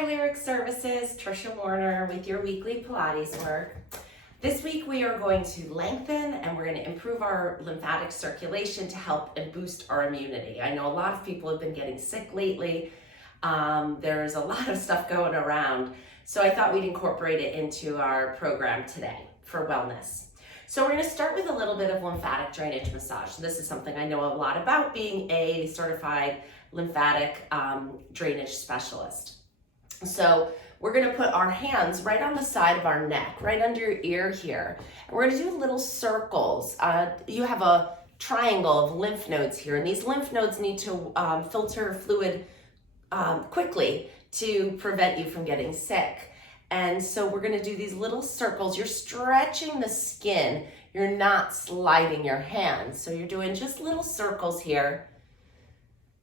Hi Lyric Services, Trisha Warner with your weekly Pilates work. This week we are going to lengthen and we're going to improve our lymphatic circulation to help and boost our immunity. I know a lot of people have been getting sick lately. There's a lot of stuff going around, so I thought we'd incorporate it into our program today for wellness. So we're going to start with a little bit of lymphatic drainage massage. This is something I know a lot about, being a certified lymphatic drainage specialist. So we're going to put our hands right on the side of our neck, right under your ear here. And we're going to do little circles. You have a triangle of lymph nodes here, and these lymph nodes need to filter fluid quickly to prevent you from getting sick. And so we're going to do these little circles. You're stretching the skin. You're not sliding your hands. So you're doing just little circles here.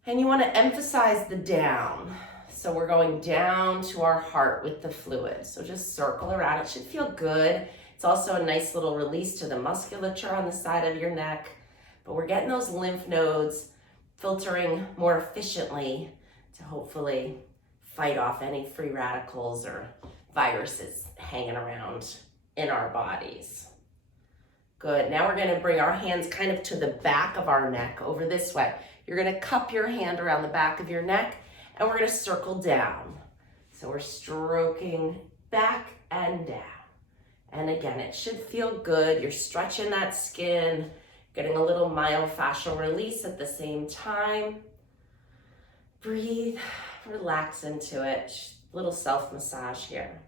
And you want to emphasize the down. So we're going down to our heart with the fluid. So just circle around. It should feel good. It's also a nice little release to the musculature on the side of your neck. But we're getting those lymph nodes filtering more efficiently to hopefully fight off any free radicals or viruses hanging around in our bodies. Good. Now we're going to bring our hands kind of to the back of our neck over this way. You're going to cup your hand around the back of your neck, and we're going to circle down. So we're stroking back and down. And again, it should feel good. You're stretching that skin, getting a little myofascial release at the same time. Breathe, relax into it. Little self-massage here.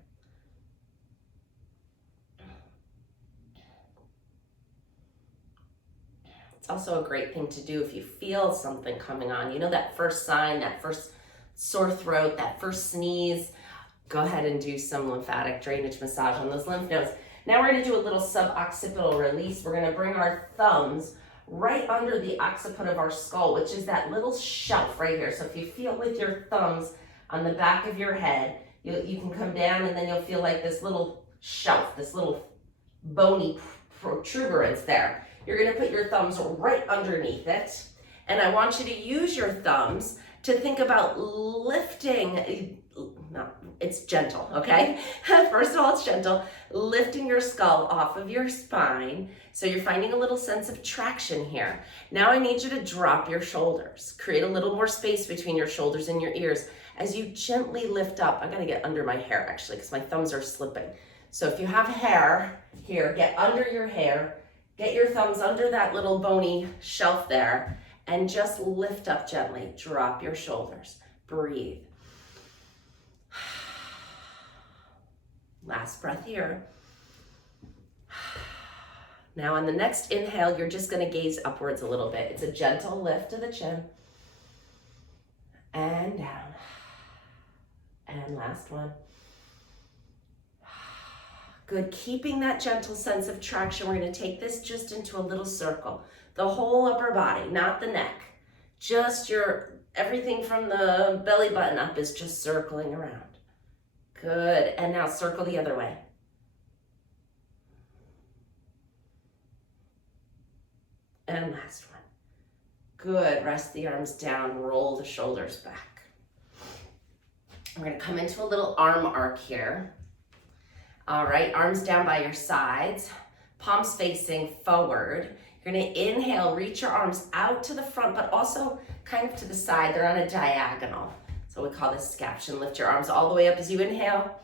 It's also a great thing to do if you feel something coming on. You know, that first sign, that first sore throat, that first sneeze, go ahead and do some lymphatic drainage massage on those lymph nodes. Now we're going to do a little suboccipital release. We're going to bring our thumbs right under the occiput of our skull, which is that little shelf right here. So if you feel with your thumbs on the back of your head, you can come down and then you'll feel like this little shelf, this little bony protuberance there. You're going to put your thumbs right underneath it. And I want you to use your thumbs to think about lifting. No, it's gentle, okay? First of all, it's gentle. Lifting your skull off of your spine. So you're finding a little sense of traction here. Now I need you to drop your shoulders. Create a little more space between your shoulders and your ears as you gently lift up. I'm gonna get under my hair actually because my thumbs are slipping. So if you have hair here, get under your hair, get your thumbs under that little bony shelf there, and just lift up gently. Drop your shoulders. Breathe. Last breath here. Now on the next inhale, you're just going to gaze upwards a little bit. It's a gentle lift to the chin. And down. And last one. Good. Keeping that gentle sense of traction, we're going to take this just into a little circle. The whole upper body, not the neck. Just everything from the belly button up is just circling around. Good. And now circle the other way. And last one. Good. Rest the arms down, roll the shoulders back. We're going to come into a little arm arc here. All right, arms down by your sides, palms facing forward. You're going to inhale, reach your arms out to the front, but also kind of to the side. They're on a diagonal. So we call this scaption. Lift your arms all the way up as you inhale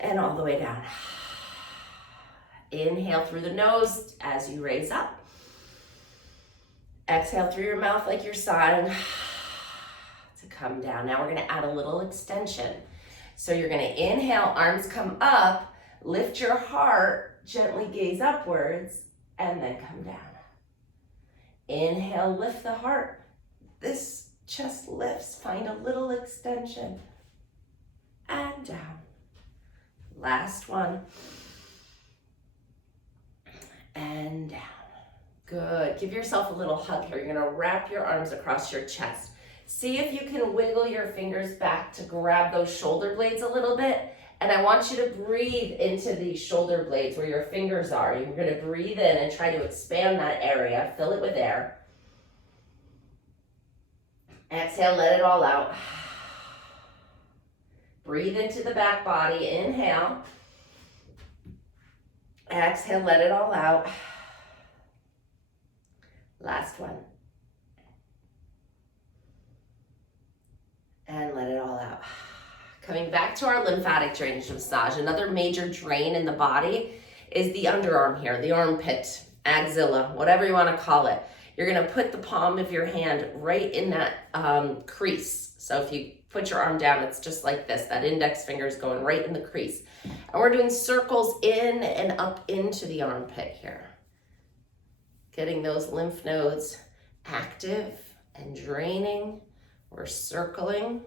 and all the way down. Inhale through the nose as you raise up. Exhale through your mouth like you're sighing to come down. Now we're going to add a little extension. So you're going to inhale, arms come up, lift your heart, gently gaze upwards, and then come down. Inhale, lift the heart. This chest lifts, find a little extension. And down. Last one. And down. Good. Give yourself a little hug here. You're going to wrap your arms across your chest. See if you can wiggle your fingers back to grab those shoulder blades a little bit. And I want you to breathe into these shoulder blades where your fingers are. You're going to breathe in and try to expand that area. Fill it with air. Exhale, let it all out. Breathe into the back body, inhale. Exhale, let it all out. Last one. And let it all out. Coming back to our lymphatic drainage massage, another major drain in the body is the underarm here, the armpit, axilla, whatever you want to call it. You're going to put the palm of your hand right in that crease. So if you put your arm down, it's just like this. That index finger is going right in the crease. And we're doing circles in and up into the armpit here. Getting those lymph nodes active and draining. We're circling.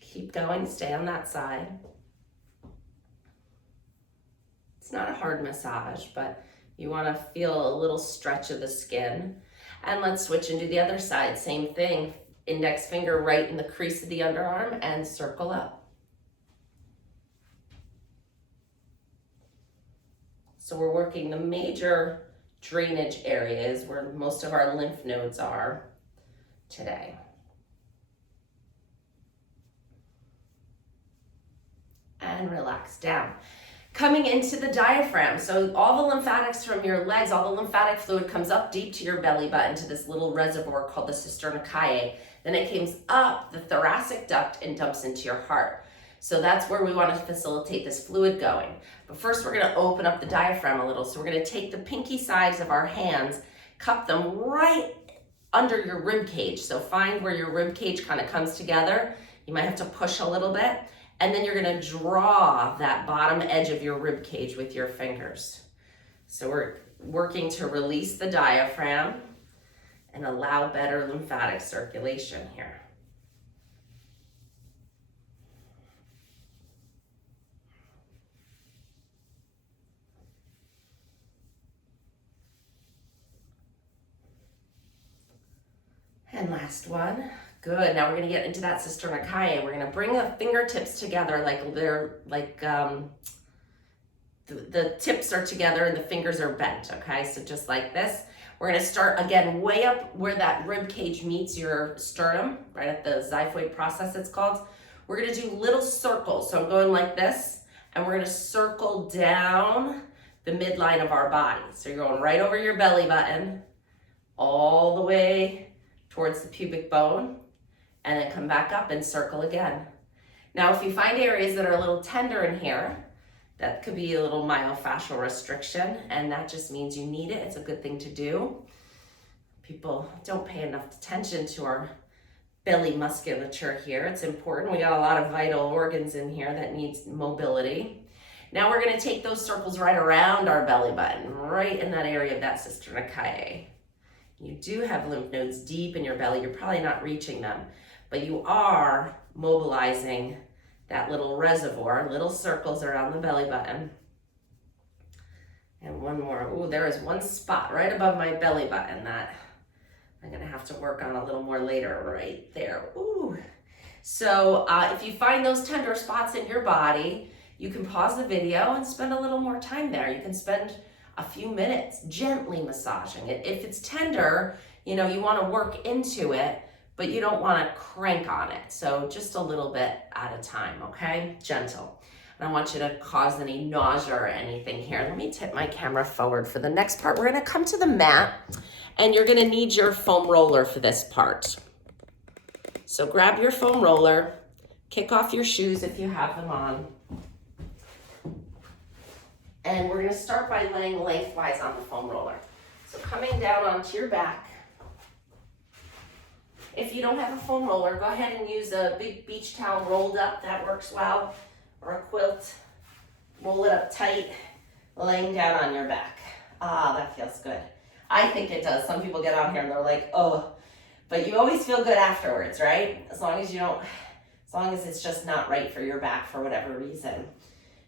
Keep going, stay on that side. It's not a hard massage, but you want to feel a little stretch of the skin. And let's switch and do the other side. Same thing. Index finger right in the crease of the underarm and circle up. So we're working the major drainage areas where most of our lymph nodes are today. And relax down. Coming into the diaphragm. So all the lymphatics from your legs, all the lymphatic fluid comes up deep to your belly button to this little reservoir called the cisternaceae. Then it comes up the thoracic duct and dumps into your heart. So that's where we want to facilitate this fluid going. But first we're going to open up the diaphragm a little. So we're going to take the pinky sides of our hands, cup them right under your rib cage. So find where your rib cage kind of comes together. You might have to push a little bit. And then you're going to draw that bottom edge of your rib cage with your fingers. So we're working to release the diaphragm and allow better lymphatic circulation here. And last one. Good. Now we're going to get into that cisternaceae. We're going to bring the fingertips together like they're like the tips are together and the fingers are bent. Okay, so just like this. We're going to start again way up where that rib cage meets your sternum, right at the xiphoid process it's called. We're going to do little circles. So I'm going like this, and we're going to circle down the midline of our body. So you're going right over your belly button, all the way towards the pubic bone, and then come back up and circle again. Now, if you find areas that are a little tender in here, that could be a little myofascial restriction, and that just means you need it. It's a good thing to do. People don't pay enough attention to our belly musculature here. It's important. We got a lot of vital organs in here that needs mobility. Now we're going to take those circles right around our belly button, right in that area of that cisternaceae. You do have lymph nodes deep in your belly. You're probably not reaching them, but you are mobilizing that little reservoir, little circles around the belly button. And one more. Ooh, there is one spot right above my belly button that I'm gonna have to work on a little more later, right there. Ooh. So if you find those tender spots in your body, you can pause the video and spend a little more time there. You can spend a few minutes gently massaging it. If it's tender, you know, you wanna work into it, but you don't want to crank on it. So just a little bit at a time, okay? Gentle. I don't want you to cause any nausea or anything here. Let me tip my camera forward for the next part. We're gonna come to the mat, and you're gonna need your foam roller for this part. So grab your foam roller, kick off your shoes if you have them on. And we're gonna start by laying lengthwise on the foam roller. So coming down onto your back. If you don't have a foam roller, go ahead and use a big beach towel rolled up. That works well. Or a quilt. Roll it up tight, laying down on your back. Ah, that feels good. I think it does. Some people get on here and they're like, oh, but you always feel good afterwards, right? As long as it's just not right for your back for whatever reason,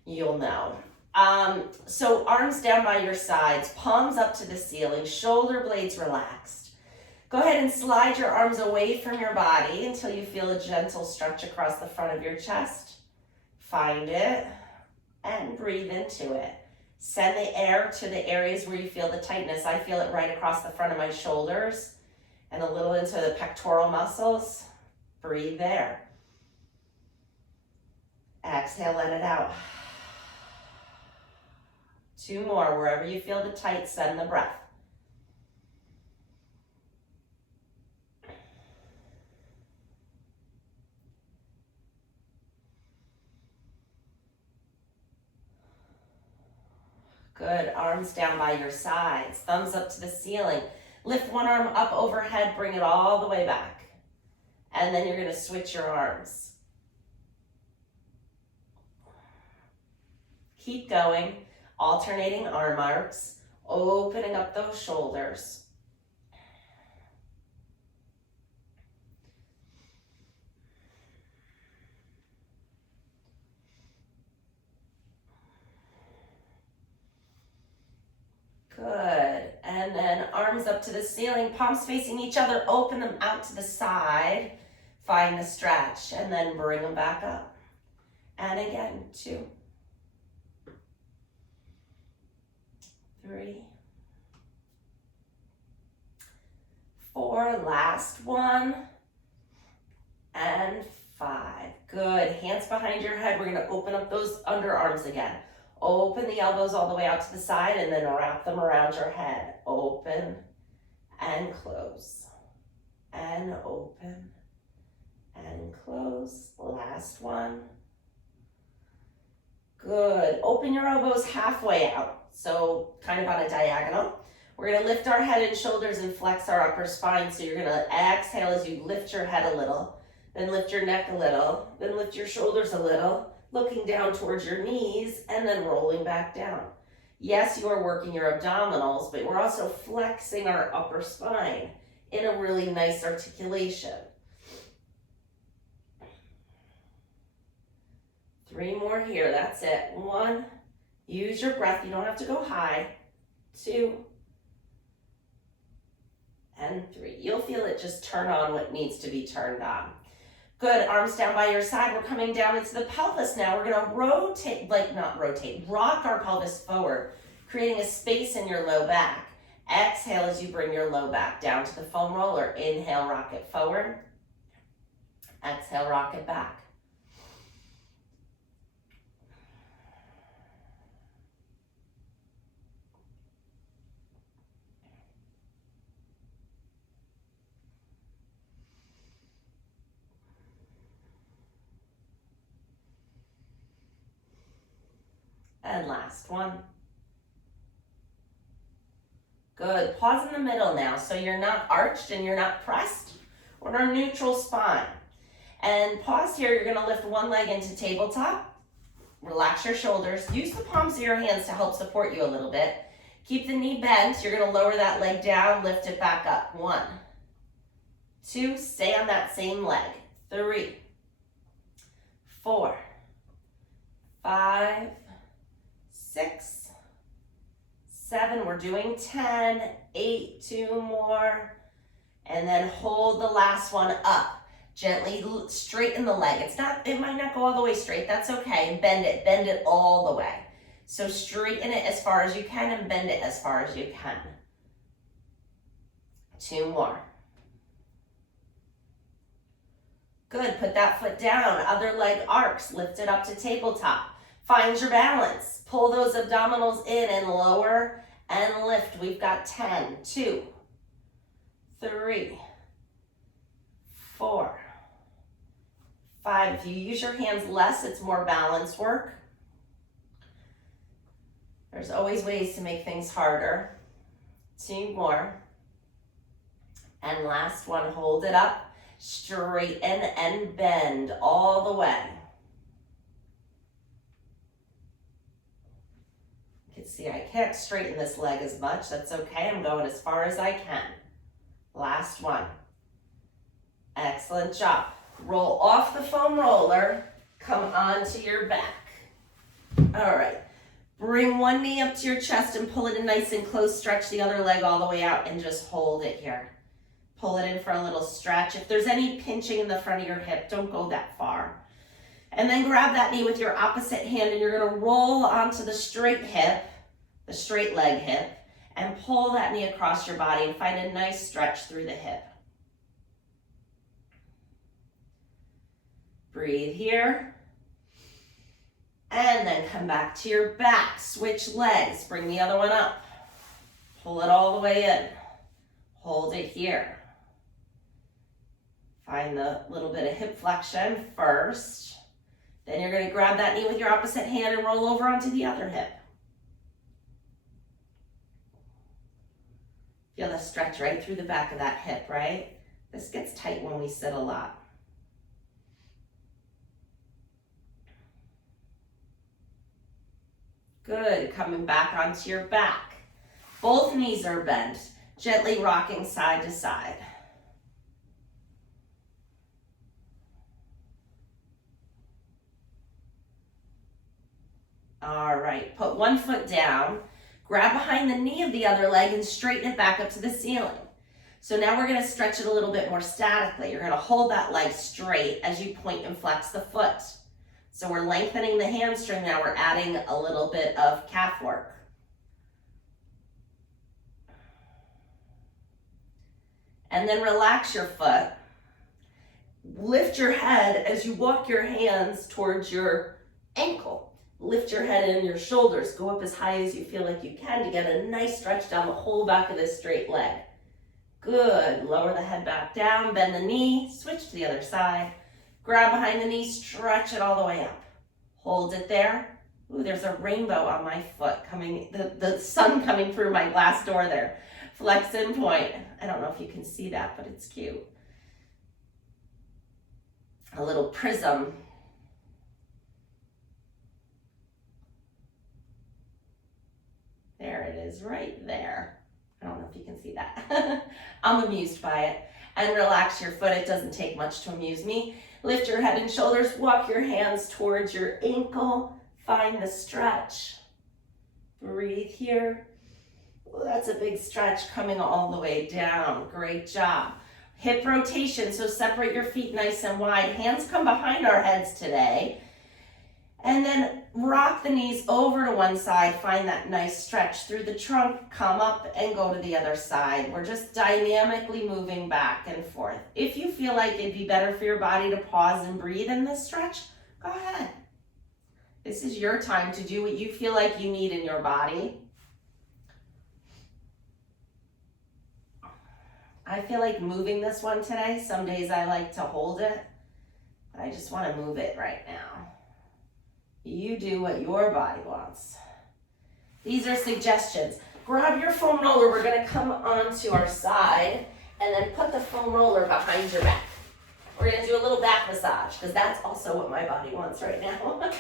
you'll know. So arms down by your sides, palms up to the ceiling, shoulder blades relaxed. Go ahead and slide your arms away from your body until you feel a gentle stretch across the front of your chest. Find it and breathe into it. Send the air to the areas where you feel the tightness. I feel it right across the front of my shoulders and a little into the pectoral muscles. Breathe there. Exhale, let it out. 2 more. Wherever you feel the tight, send the breath. Good. Arms down by your sides. Thumbs up to the ceiling. Lift one arm up overhead. Bring it all the way back. And then you're going to switch your arms. Keep going. Alternating arm arcs. Opening up those shoulders. Good. And then arms up to the ceiling, palms facing each other, open them out to the side. Find the stretch and then bring them back up. And again, 2, 3, 4, last one, and 5. Good. Hands behind your head. We're going to open up those underarms again. Open the elbows all the way out to the side and then wrap them around your head. Open and close. And open and close. Last one. Good. Open your elbows halfway out. So kind of on a diagonal. We're going to lift our head and shoulders and flex our upper spine. So you're going to exhale as you lift your head a little. Then lift your neck a little. Then lift your shoulders a little. Looking down towards your knees and then rolling back down. Yes, you are working your abdominals, but we're also flexing our upper spine in a really nice articulation. 3 more here, that's it. 1, use your breath, you don't have to go high. 2, and 3. You'll feel it just turn on what needs to be turned on. Good, arms down by your side. We're coming down into the pelvis now. We're gonna rock our pelvis forward, creating a space in your low back. Exhale as you bring your low back down to the foam roller. Inhale, rock it forward. Exhale, rock it back. And last one. Good. Pause in the middle now. So you're not arched and you're not pressed. We're in our neutral spine. And pause here. You're going to lift one leg into tabletop. Relax your shoulders. Use the palms of your hands to help support you a little bit. Keep the knee bent. You're going to lower that leg down. Lift it back up. 1, 2. Stay on that same leg. 3, 4, 5, 6, 7, we're doing 10, 8, 2 more, and then hold the last one up. Gently straighten the leg. It might not go all the way straight, that's okay. Bend it all the way. So straighten it as far as you can and bend it as far as you can. 2 more. Good, put that foot down, other leg arcs, lift it up to tabletop. Find your balance. Pull those abdominals in and lower and lift. We've got 10, 2, 3, 4, 5. If you use your hands less, it's more balance work. There's always ways to make things harder. 2 more. And last one, hold it up. Straighten and bend all the way. See, I can't straighten this leg as much. That's okay. I'm going as far as I can. Last one. Excellent job. Roll off the foam roller. Come onto your back. All right. Bring one knee up to your chest and pull it in nice and close. Stretch the other leg all the way out and just hold it here. Pull it in for a little stretch. If there's any pinching in the front of your hip, don't go that far. And then grab that knee with your opposite hand and you're going to roll onto the straight hip, the straight leg hip, and pull that knee across your body and find a nice stretch through the hip. Breathe here. And then come back to your back. Switch legs. Bring the other one up. Pull it all the way in. Hold it here. Find the little bit of hip flexion first. Then you're going to grab that knee with your opposite hand and roll over onto the other hip. Feel the stretch right through the back of that hip, right? This gets tight when we sit a lot. Good, coming back onto your back. Both knees are bent, gently rocking side to side. All right, put one foot down, grab behind the knee of the other leg and straighten it back up to the ceiling. So now we're gonna stretch it a little bit more statically. You're gonna hold that leg straight as you point and flex the foot. So we're lengthening the hamstring now, we're adding a little bit of calf work. And then relax your foot. Lift your head as you walk your hands towards your ankle. Lift your head and your shoulders. Go up as high as you feel like you can to get a nice stretch down the whole back of this straight leg. Good. Lower the head back down, bend the knee, switch to the other side. Grab behind the knee, stretch it all the way up. Hold it there. Ooh, there's a rainbow on my foot coming, the sun coming through my glass door there. Flex and point. I don't know if you can see that, but it's cute. A little prism. There it is, right there. I don't know if you can see that. I'm amused by it. And relax your foot. It doesn't take much to amuse me. Lift your head and shoulders. Walk your hands towards your ankle. Find the stretch. Breathe here. Well, that's a big stretch coming all the way down. Great job. Hip rotation, so separate your feet nice and wide. Hands come behind our heads today. And then rock the knees over to one side. Find that nice stretch through the trunk. Come up and go to the other side. We're just dynamically moving back and forth. If you feel like it'd be better for your body to pause and breathe in this stretch, go ahead. This is your time to do what you feel like you need in your body. I feel like moving this one today. Some days I like to hold it, but I just want to move it right now. You do what your body wants. These are suggestions. Grab your foam roller. We're going to come onto our side and then put the foam roller behind your back. We're going to do a little back massage because that's also what my body wants right now.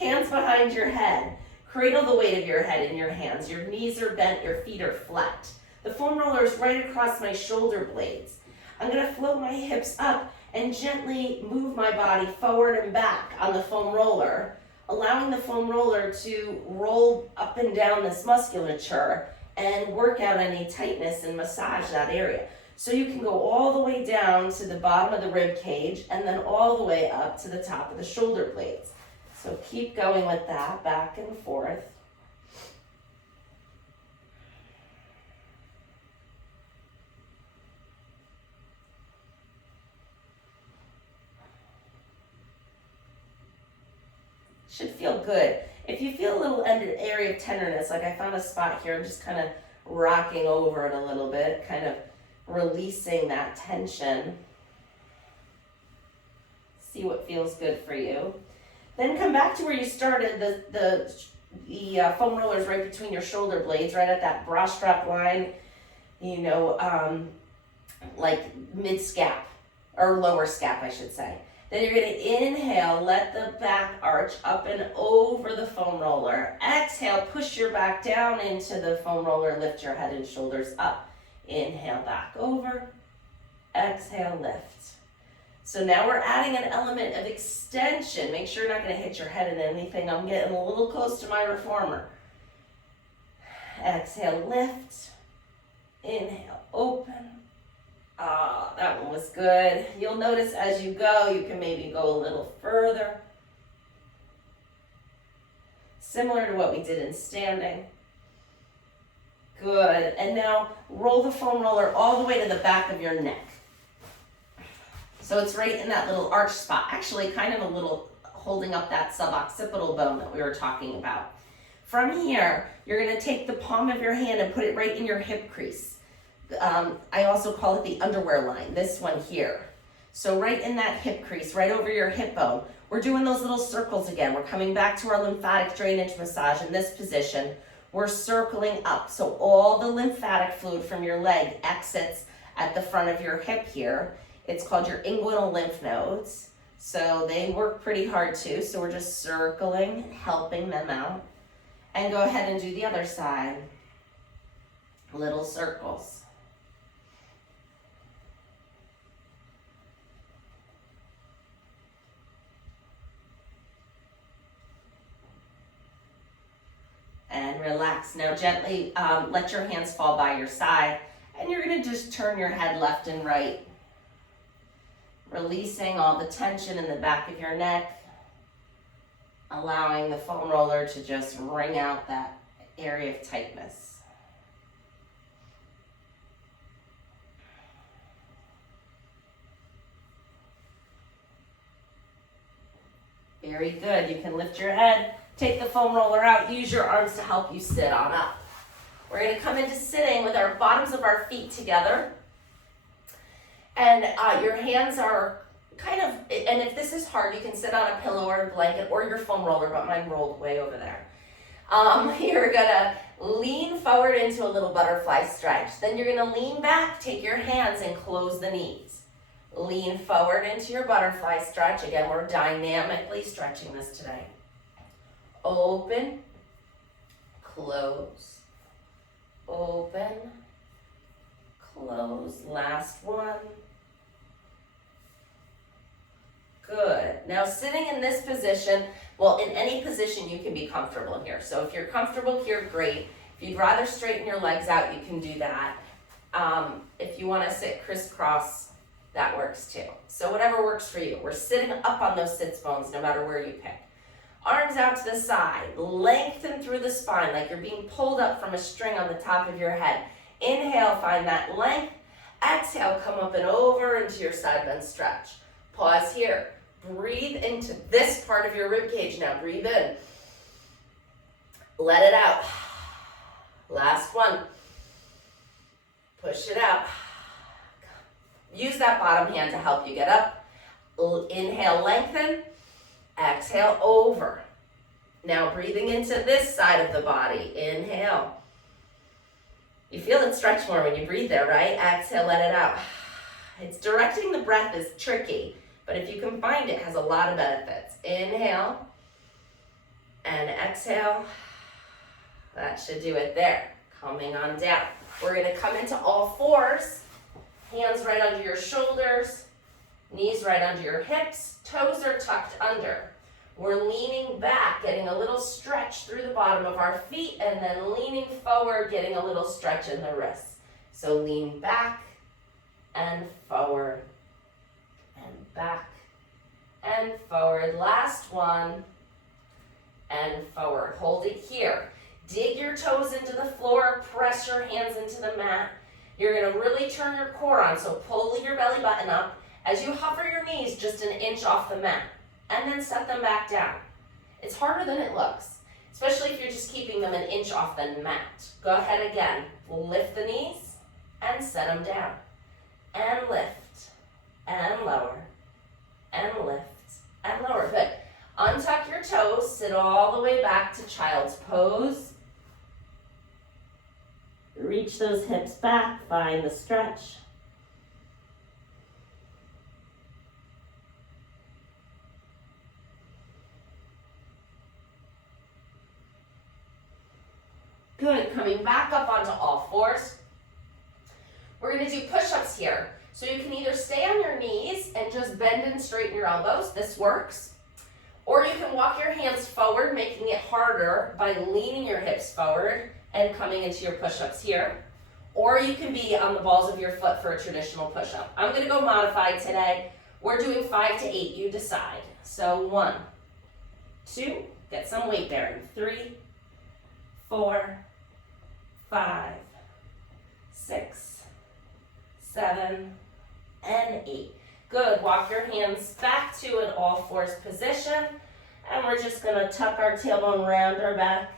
Hands behind your head. Cradle the weight of your head in your hands. Your knees are bent, your feet are flat. The foam roller is right across my shoulder blades. I'm going to float my hips up and gently move my body forward and back on the foam roller, allowing the foam roller to roll up and down this musculature and work out any tightness and massage that area. So you can go all the way down to the bottom of the rib cage and then all the way up to the top of the shoulder blades. So keep going with that, back and forth. Should feel good. If you feel a little area of tenderness, like I found a spot here, I'm just kind of rocking over it a little bit, kind of releasing that tension. See what feels good for you. Then come back to where you started. The foam roller is right between your shoulder blades, right at that bra strap line, like mid-scap, or lower scap, I should say. Then you're going to inhale, let the back arch up and over the foam roller. Exhale, push your back down into the foam roller, lift your head and shoulders up. Inhale, back over. Exhale, lift. So now we're adding an element of extension. Make sure you're not going to hit your head in anything. I'm getting a little close to my reformer. Exhale, lift. Inhale, open. Ah, that one was good. You'll notice as you go, you can maybe go a little further. Similar to what we did in standing. Good. And now roll the foam roller all the way to the back of your neck. So it's right in that little arch spot. Actually, kind of a little holding up that suboccipital bone that we were talking about. From here, you're gonna take the palm of your hand and put it right in your hip crease. I also call it the underwear line, this one here. So right in that hip crease, right over your hip bone, we're doing those little circles again. We're coming back to our lymphatic drainage massage in this position. We're circling up, so all the lymphatic fluid from your leg exits at the front of your hip here. It's called your inguinal lymph nodes. So they work pretty hard too, so we're just circling, helping them out. And go ahead and do the other side. Little circles. And relax. Now gently let your hands fall by your side, and you're gonna just turn your head left and right, releasing all the tension in the back of your neck, allowing the foam roller to just wring out that area of tightness. Very good. You can lift your head, take the foam roller out, use your arms to help you sit on up. We're going to come into sitting with our bottoms of our feet together. And your hands are kind of, and if this is hard, you can sit on a pillow or a blanket or your foam roller, but mine rolled way over there. You're gonna lean forward into a little butterfly stretch. Then you're gonna lean back, take your hands and close the knees. Lean forward into your butterfly stretch. Again, we're dynamically stretching this today. Open, close, open, close. Last one. Good. Now sitting in this position, well, in any position you can be comfortable here. So if you're comfortable here, great. If you'd rather straighten your legs out, you can do that. If you want to sit crisscross, that works too. So whatever works for you. We're sitting up on those sits bones no matter where you pick. Arms out to the side, lengthen through the spine like you're being pulled up from a string on the top of your head. Inhale, find that length. Exhale, come up and over into your side bend stretch. Pause here. Breathe into this part of your rib cage now. Breathe in. Let it out. Last one. Push it out. Use that bottom hand to help you get up. Inhale, lengthen. Exhale, over. Now breathing into this side of the body. Inhale. You feel it stretch more when you breathe there, right? Exhale, let it out. It's directing the breath is tricky, but if you can find it, it has a lot of benefits. Inhale and exhale. That should do it there. Coming on down. We're going to come into all fours. Hands right under your shoulders, knees right under your hips, toes are tucked under. We're leaning back, getting a little stretch through the bottom of our feet, and then leaning forward, getting a little stretch in the wrists. So lean back and forward and back and forward. Last one and forward. Hold it here. Dig your toes into the floor, press your hands into the mat. You're going to really turn your core on, so pull your belly button up as you hover your knees just an inch off the mat, and then set them back down. It's harder than it looks, especially if you're just keeping them an inch off the mat. Go ahead again. Lift the knees and set them down. And lift and lower and lift and lower. Good. Untuck your toes, sit all the way back to child's pose. Reach those hips back, find the stretch. Good, coming back up onto all fours. We're gonna do push-ups here. So you can either stay on your knees and just bend and straighten your elbows, this works. Or you can walk your hands forward, making it harder by leaning your hips forward and coming into your push-ups here. Or you can be on the balls of your foot for a traditional push-up. I'm gonna go modified today. We're doing 5 to 8, you decide. So 1, 2, get some weight bearing. 3, 4, 5, 6, 7, and 8. Good, walk your hands back to an all fours position. And we're just gonna tuck our tailbone round our back.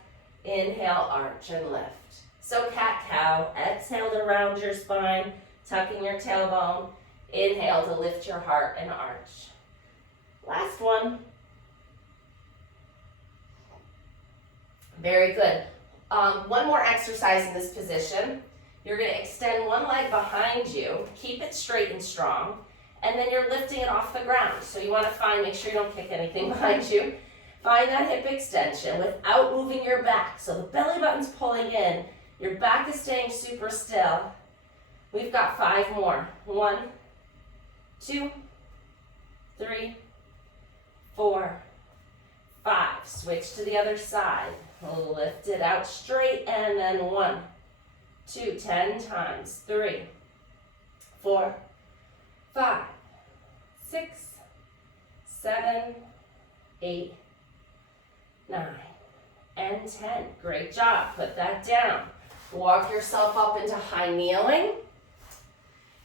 Inhale, arch and lift. So cat-cow, exhale to round your spine, tucking your tailbone. Inhale to lift your heart and arch. Last one. Very good. One more exercise in this position. You're going to extend one leg behind you, keep it straight and strong, and then you're lifting it off the ground. So you want to make sure you don't kick anything behind you. Find that hip extension without moving your back. So the belly button's pulling in, your back is staying super still. We've got 5 more. 1, 2, 3, 4, 5. Switch to the other side. Lift it out straight, and then 1, 2, 10 times. 3, 4, 5, 6, 7, 8, 9, and 10. Great job. Put that down. Walk yourself up into high kneeling.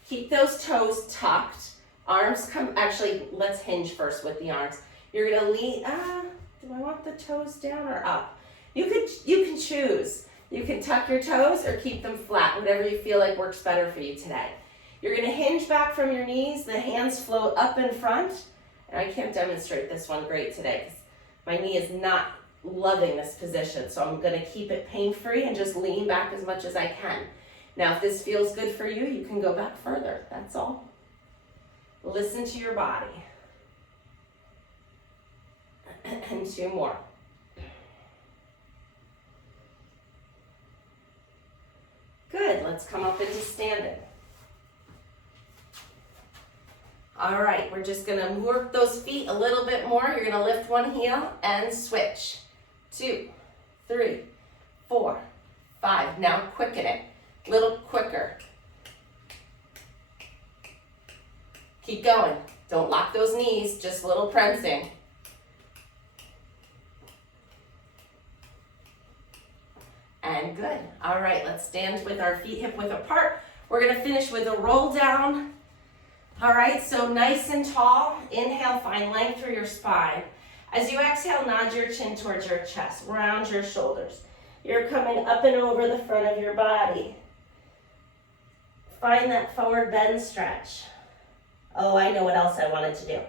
Keep those toes tucked. Arms come, actually, let's hinge first with the arms. You're gonna lean, do I want the toes down or up? You can choose. You can tuck your toes or keep them flat, whatever you feel like works better for you today. You're gonna hinge back from your knees, the hands float up in front, and I can't demonstrate this one great today because my knee is not loving this position, so I'm gonna keep it pain-free and just lean back as much as I can. Now, if this feels good for you, you can go back further, that's all. Listen to your body. And 2 more. Good, let's come up into standing. All right, we're just gonna work those feet a little bit more. You're gonna lift one heel and switch. 2, 3, 4, 5. Now quicken it, a little quicker. Keep going. Don't lock those knees, just a little prancing. And good. All right, let's stand with our feet hip width apart. We're gonna finish with a roll down. All right, so nice and tall. Inhale, find length through your spine. As you exhale, nod your chin towards your chest, round your shoulders. You're coming up and over the front of your body. Find that forward bend stretch. Oh, I know what else I wanted to do.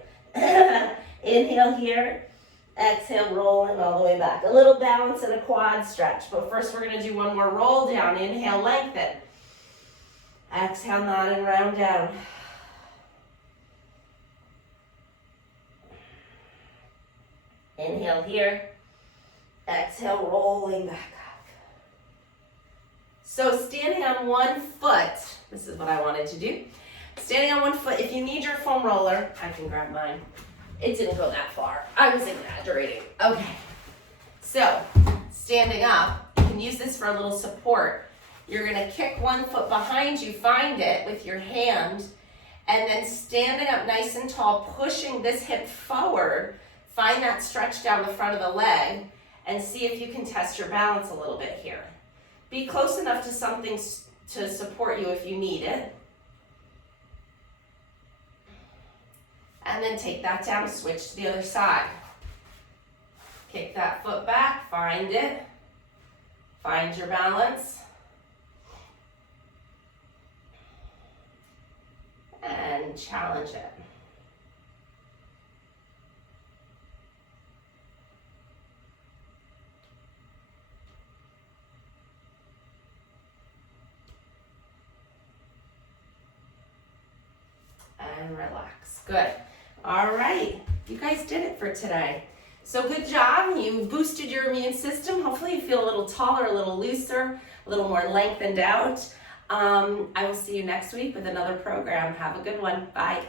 Inhale here. Exhale, rolling all the way back. A little balance and a quad stretch. But first we're going to do one more roll down. Inhale, lengthen. Exhale, nod and round down. Inhale here. Exhale, rolling back up. So standing on one foot, this is what I wanted to do. Standing on one foot, if you need your foam roller, I can grab mine. It didn't go that far. I was exaggerating. Okay. So, standing up, you can use this for a little support. You're gonna kick one foot behind you, find it with your hand, and then standing up nice and tall, pushing this hip forward, find that stretch down the front of the leg, and see if you can test your balance a little bit here. Be close enough to something to support you if you need it. And then take that down, switch to the other side. Kick that foot back, find it. Find your balance. And challenge it. And relax. Good. All right, you guys did it for today. So good job. You boosted your immune system. Hopefully you feel a little taller, a little looser, a little more lengthened out. I will see you next week with another program. Have a good one. Bye.